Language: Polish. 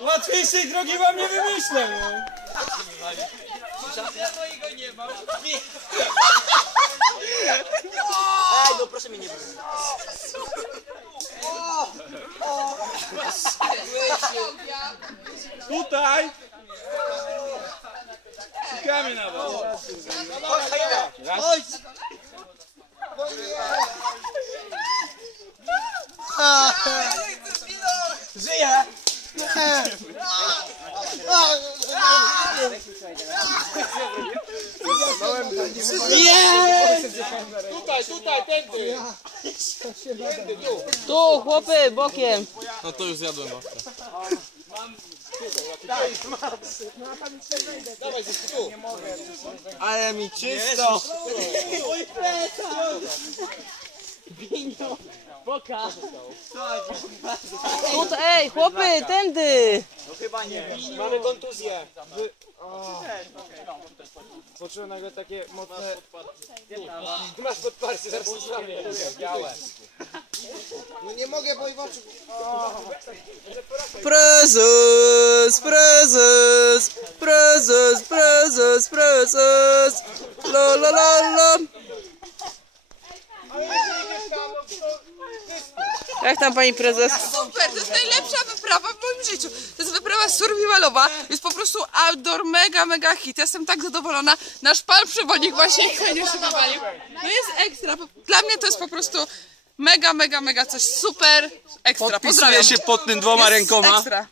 Łatwiejszej drogi wam nie wymyślę, no. Ja mojego nie mam. Ej, no proszę mnie nie brać. Tutaj. Czekamy na was. Oj! Żyję! Tutaj, tędy. Tu, chłopy, bokiem. No to już zjadłem owce. Ale mi czysto! Boka. Tutaj, ej, chłopy, tędy. No chyba nie. Mamy kontuzję. Poczułem nagle takie mocne... Masz podparcie, zaraz to zrobię. Białe. No nie mogę, bo i w oczy... Prezes, prezes, prezes, prezes, prezes. La la la la. Jak tam pani prezes? Super, to jest najlepsza wyprawa w moim życiu. To jest wyprawa survivalowa, jest po prostu outdoor, mega hit. Jestem tak zadowolona. Nasz pan przewodnik właśnie fajnie się nawalił. No jest ekstra. Dla mnie to jest po prostu mega coś super ekstra. Podpisuję się pod tym 2 rękoma. Ekstra.